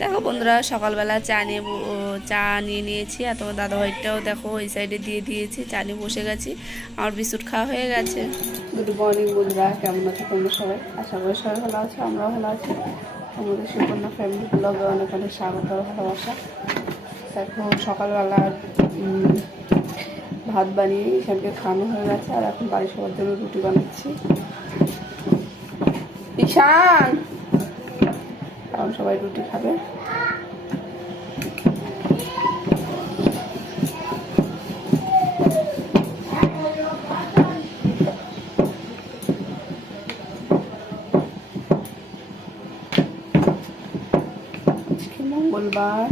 দেখো বন্ধুরা, সকালবেলা চা নিয়ে নিয়েছি, আর তোমার দাদাভাইটাও দেখো ওই সাইডে দিয়ে দিয়েছি। চা নিয়ে বসে গেছি, আমার বিস্কুট খাওয়া হয়ে গেছে। গুড মর্নিং বন্ধুরা, কেমন আছো তোমরা সবাই? আশা করি সবাই ভালো আছো, আমরাও ভালো আছি। আমাদের সুকন্যা ফ্যামিলি ব্লগে অনেক অনেক স্বাগত আর ভালোবাসা। দেখো সকালবেলা ভাত বানিয়ে ঈশানকে খাওয়ানো হয়ে গেছে, আর এখন বাড়ির সবার জন্য রুটি বানাচ্ছি। ঈশান, কারণ সবাই রুটি খাবে। আজকে মঙ্গলবার।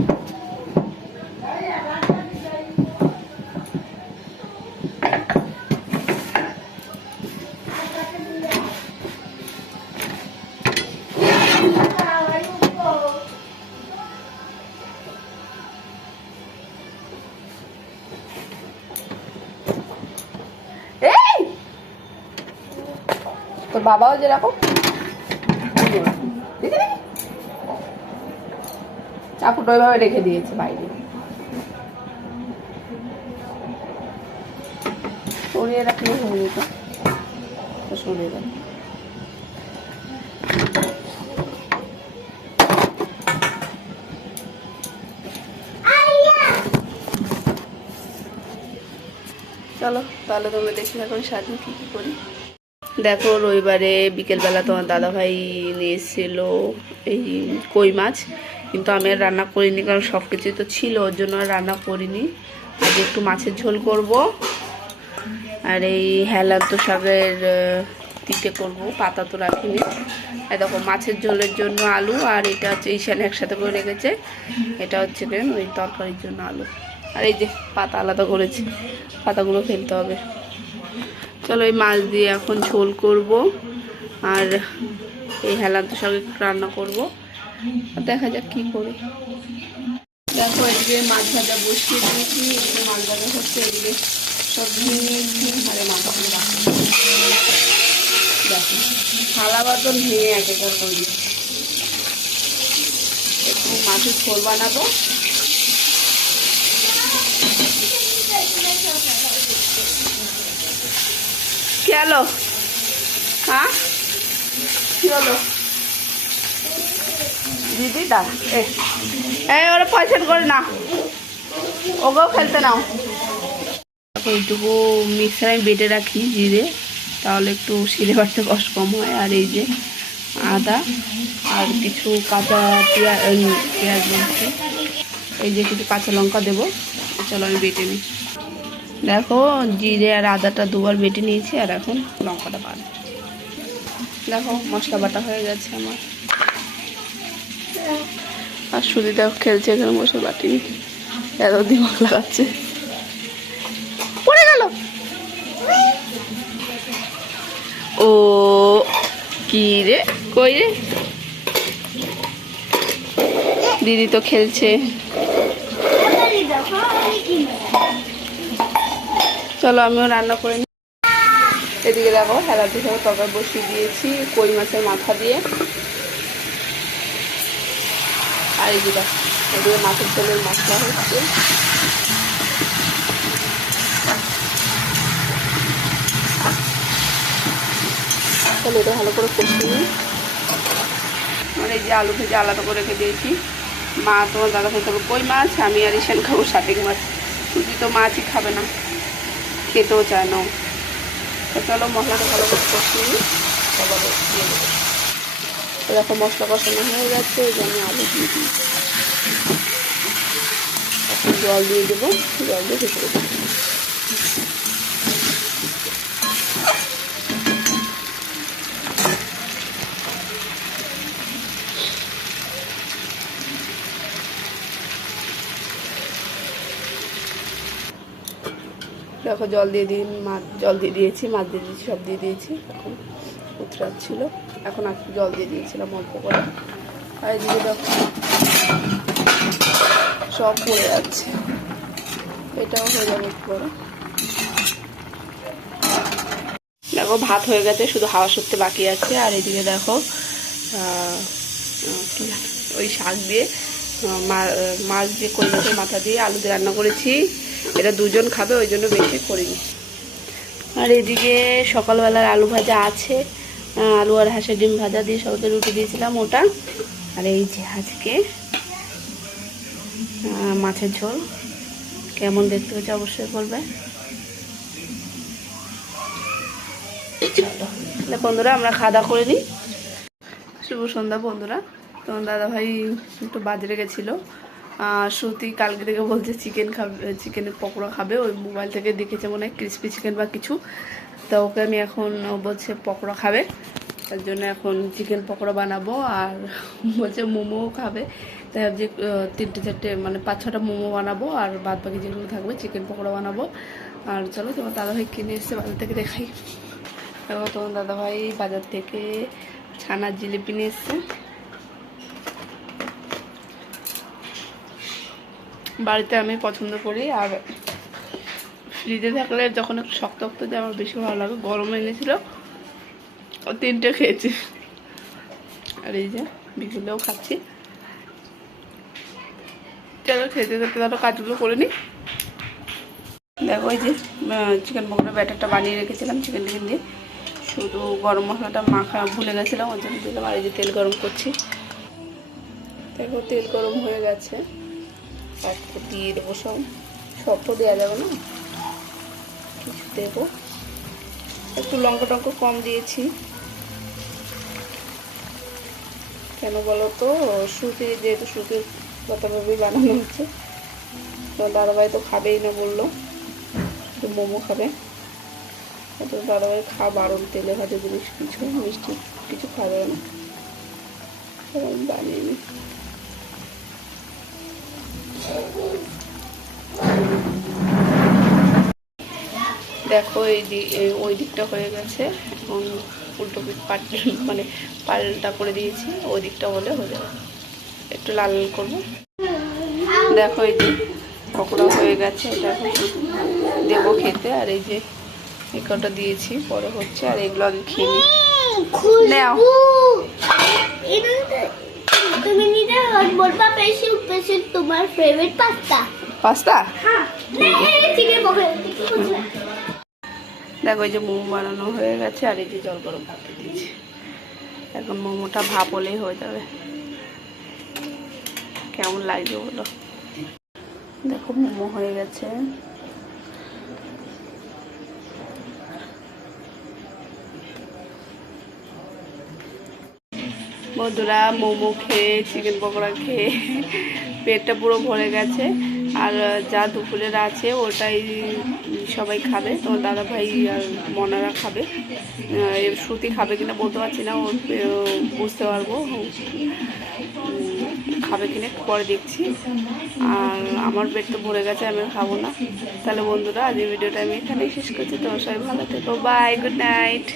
তোর বাবাও যেরকম চাকুটা ওইভাবে রেখে দিয়েছে বাইরে। সরিয়ে রাখলে হয়ে যেত, সরিয়ে রাখ। চলো তাহলে তোমরা দেখি এখন সারাদিন কী কী করি। দেখো রবিবারে বিকেলবেলা তোমার দাদাভাই নিয়ে এসেছিল এই কই মাছ, কিন্তু আমি আর রান্না করিনি, কারণ সব কিছুই তো ছিল, ওর জন্য আর রান্না করিনি। আজ একটু মাছের ঝোল করব, আর এই হেলান্ত শাকের তিতে করবো, পাতা তো রাখিনি। আর দেখো মাছের ঝোলের জন্য আলু, আর এটা হচ্ছে ঈশান একসাথে করে রেখেছে, এটা হচ্ছে ওই তরকারির জন্য আলু। আর এই যে পাতা আলাদা করেছি, পাতাগুলো ফেলতে হবে। চলো এই মাছ দিয়ে এখন ঝোল করব, আর এই হেলান্ত শাক রান্না করব, দেখা যাক কি করি। দেখো এদিকে মাছ ভাজা বসিয়ে দিয়েছি, এদিকে মাছ ভাজা হচ্ছে, এদিকে সব ধুয়ে নিয়েছি, আরে মাছগুলো রাখছি। দেখো থালা বাদন ভেঙে এক একবার করে দিচ্ছি। একটু মাছের ঝোল বানাবো। কি হলো? হ্যাঁ কি হলো দিদিটা? এই ওরা পয়সা করে না, ওকেও খেলতে নাও। এইটুকু মিক্সার আমি বেটে রাখি জিরে, তাহলে একটু শিলে বাটতে কষ্ট কম হয়। আর এই যে আদা আর কিছু কাঁচা পেঁয়াজ বলছে, এই যে কিছু কাঁচা লঙ্কা দেবো। চলো আমি বেটে নিই। দেখো জিরে আর আদাটা দুবার বেটে নিয়েছি, আর এখন লঙ্কাটা বাড়ি। দেখো মশলা বাটা হয়ে গেছে আমার। আর শুধু দেখো খেলছে, এখানে মশলা বাটিনি, এত দিমাগ লাগাচ্ছে। পড়ে গেল। ও কি রে, কই রে? দিদি তো খেলছে। চলো আমিও রান্না করে নিই। এদিকে দেখো হেলাতে সব তরকারি বসিয়ে দিয়েছি কই মাছের মাথা দিয়ে। আর এদিকে মাছের ঝোলের মশলা হচ্ছে। চলো এটা ভালো করে কষিয়ে নিই। মানে এই যে আলু ভেজে আলাদা করে রেখে দিয়েছি। মা তোমার দাদা খেতে হবে কই মাছ, আমি আর ঈশান খাবো সাথে মাছ। তুই তো মাছই খাবে না, খেতেও চায় না। তো চলো মশলাটা ভালো করে কষিয়ে নিই, তারপরে দিয়ে দেবো। এরকম মশলা কষানো হয়ে যাচ্ছে, এই জন্য আলু দিয়ে দিই। এখন জল দিয়ে দেবো, জল দিয়ে ঢেকে দেবো। দেখো জল দিয়ে মাছ জল দিয়ে দিয়েছি, মাছ দিয়ে দিয়েছি, সব দিয়ে দিয়েছি। এখন উতরাচ্ছিল, এখন আর জল দিয়ে দিয়েছিলাম অল্প করে। আর এদিকে দেখো সব পড়ে যাচ্ছে, এটাও হয়ে যাবে একটু পরে। দেখো ভাত হয়ে গেছে, শুধু হাওয়া সরতে বাকি আছে। আর এদিকে দেখো ওই শাক দিয়ে মাছ দিয়ে কই মাছের মাথা দিয়ে আলু দিয়ে রান্না করেছি। এটা দুজন খাবে, ওই জন্য বেশি করিনি। আর এদিকে সকালবেলার আলু ভাজা আছে, আলু আর হাঁসের ডিম ভাজা দিয়ে সবাইকে রুটি দিয়েছিলাম ওটা। আর এই যে আজকে মাছের ঝোল, কেমন দেখতে হচ্ছে অবশ্যই বলবে। চলো তাহলে বন্ধুরা আমরা খাওয়া দাওয়া করে নিই। শুভ সন্ধ্যা বন্ধুরা। তোমার দাদাভাই একটু বাজারে গেছিলো। শ্রুতি কালকে থেকে বলছে চিকেন খাবে, চিকেনের পকোড়া খাবে। ওই মোবাইল থেকে দেখেছে মনে হয় ক্রিসপি চিকেন বা কিছু। তা ওকে আমি এখন বলছে পকোড়া খাবে, তার জন্য এখন চিকেন পকোড়া বানাবো। আর বলছে মোমোও খাবে, তাই যে 3-4 মানে 5-6টা মোমো বানাবো, আর বাদ বাকি যেগুলো থাকবে চিকেন পকোড়া বানাবো। আর চলো তোমার দাদাভাই কিনে এসছে বাজার থেকে, দেখাই। এবার তোমার দাদাভাই বাজার থেকে ছানার জিলিপি নিয়ে এসছে। বাড়িতে আমি পছন্দ করি, আর ফ্রিজে থাকলে যখন একটু শক্ত শক্ত যে আমার বেশি ভালো লাগে। গরমে এনেছিল, 3টে খেয়েছি। আর এই যে বিকেলেও খাচ্ছি। চলো খেতে খেতে তাহলে কাজগুলো করে নিই। দেখো এই যে চিকেন পকোড়া ব্যাটারটা বানিয়ে রেখেছিলাম চিকেন টিকেন দিয়ে, শুধু গরম মশলাটা মাখা ভুলে গেছিলাম, ওই জন্য দিলাম। আর এই যে তেল গরম করছি। দেখো তেল গরম হয়ে গেছে, তারপর দিয়ে দেবো সব তো দেওয়া যাবে না, কিছু দেবো। একটু লঙ্কা টঙ্কা কম দিয়েছি, কেন বলো তো, শ্রুতি যেহেতু শ্রুতির কথাভাবেই বানানো হচ্ছে। তো দাদাভাই তো খাবেই না, বললো তো মোমো খাবে। তো দাদাভাই বারণ, তেলে ভাজা জিনিস কিছু, মিষ্টি কিছু খাবে না, বানিয়ে নিই। দেখো ওই দিকটা হয়ে গেছে, এখন উল্টো মানে পাল্টা করে দিয়েছি, ওই দিকটা হলে হয়ে যাবে। একটু লাল লাল করবো। দেখো এই যে পকোড়া হয়ে গেছে, এটা এখন দেবো খেতে। আর এই যে এই কটা দিয়েছি, পরে হচ্ছে। আর এগুলো আগে খেয়ে নিই। নাও তুমি নিতে বলবা স্পেশাল তোমার ফেভারিট পাস্তা। পাস্তা? হ্যাঁ, চিকেন পকোড়া। দেখো এই যে মোমো বানানো হয়ে গেছে, আর এই যে জল গরম করতে দিয়েছি। এখন মোমোটা ভাপ হলেই হয়ে যাবে। কেমন লাগবে বলো। দেখো মোমো হয়ে গেছে। বন্ধুরা মোমো খেয়ে চিকেন পকোড়া খেয়ে পেটটা পুরো ভরে গেছে। আর যা দুপুরের আছে ওটাই সবাই খাবে। তোমার দাদাভাই আর মনারা খাবে, শ্রুতি খাবে কিনা বলতে পারছি না, ওর বুঝতে পারবো খাবে কিনা পরে দেখছি। আর আমার পেট তো ভরে গেছে, আমি খাবো না। তাহলে বন্ধুরা আজকের ভিডিওটা আমি এখানেই শেষ করছি। তোমার সবাই ভালো থেকো, বাই, গুড নাইট।